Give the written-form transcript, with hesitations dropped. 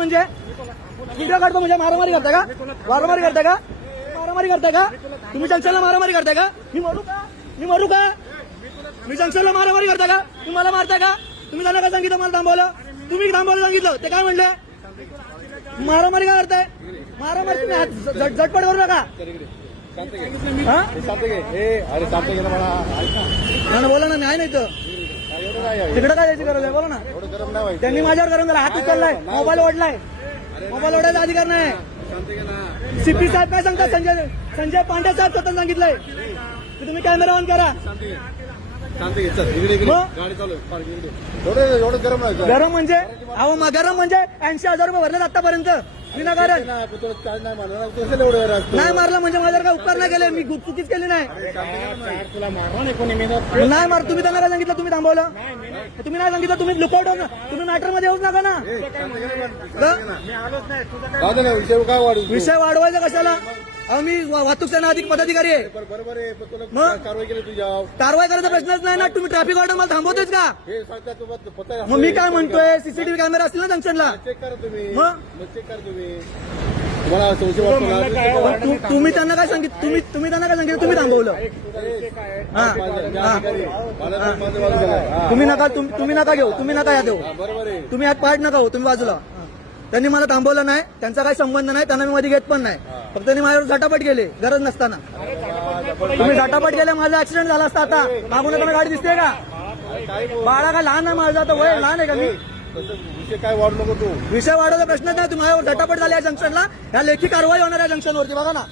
म्हणजे व्हिडिओ काढतो म्हणजे मारामारी करताय का? मारामारी करताय का? मारामारी करताय का? तुम्ही जंक्शनला मारामारी करताय का? मी मरू का? मी मरू का? मी जंक्शनला मारामारी करताय का? तुम्ही मला मारताय का? तुम्ही त्यांना काय सांगितलं? मला थांबवलं. तुम्ही थांबवलं सांगितलं ते काय म्हणले? मारामारी का करताय? मारामारी तुम्ही झटपट करू नका. बोला ना, मी आहे ना इथं. तिकडे काय यायची गरज आहे? बोला ना. त्यांनी माझ्यावर गरम झाला, हात उचललाय, मोबाईल ओढलाय. मोबाईल ओढायचा अधिकार नाही. सीपी साहेब काय सांगतात? संजय पांडे साहेब स्वतः सांगितलंय की तुम्ही कॅमेरा ऑन करा. गरम म्हणजे अहो गरम म्हणजे 80,000 रुपये भरलेत आतापर्यंत विनाकारण. नाही मारला म्हणजे माझ्यावर काय उपकार नाही केले, मी चुकीच केली नाही. नाही मार. तुम्ही त्यांना काय सांगितलं? तुम्ही थांबवलं. तुम्ही नाही सांगितलं. तुम्ही लुकआउट हो ना. तुम्ही मॅटर मध्ये येऊच नका ना. विषय वाढवायचा कशाला? अहो मी वाहतूक सेना अधिक पदाधिकारी आहे. कारवाई करायचा प्रश्नच नाही ना. तुम्ही ट्रॅफिक ऑर्डर मला थांबवतेच का? मग मी काय म्हणतोय, सीसीटीव्ही कॅमेरा असतील ना जंक्शनला. तुम्ही त्यांना काय सांगितलं? तुम्ही त्यांना काय सांगितलं? तुम्ही थांबवलं. तुम्ही नका घेऊ. तुम्ही नका या देऊ. तुम्ही यात पार्ट नका हो. तुम्ही बाजूला. त्यांनी मला थांबवलं नाही. त्यांचा काही संबंध नाही. त्यांना मी मध्ये घेत पण नाही. फक्त त्यांनी माझ्यावर झटापट केले गरज नसताना. तुम्ही झटापट केले, माझा ऍक्सिडेंट झाला असता. आता मागून येताना गाडी दिसते का? बाळा काय लहान आहे माझा? आता वय लहान आहे का मी? विषय काय वाढू नको तू. विषय वाढवचा प्रश्नच नाही. तुम्ही माझ्यावर झटापट झाली या जंक्शनला. या लेखी कारवाई होणार आहे जंक्शनवरती. बघा ना.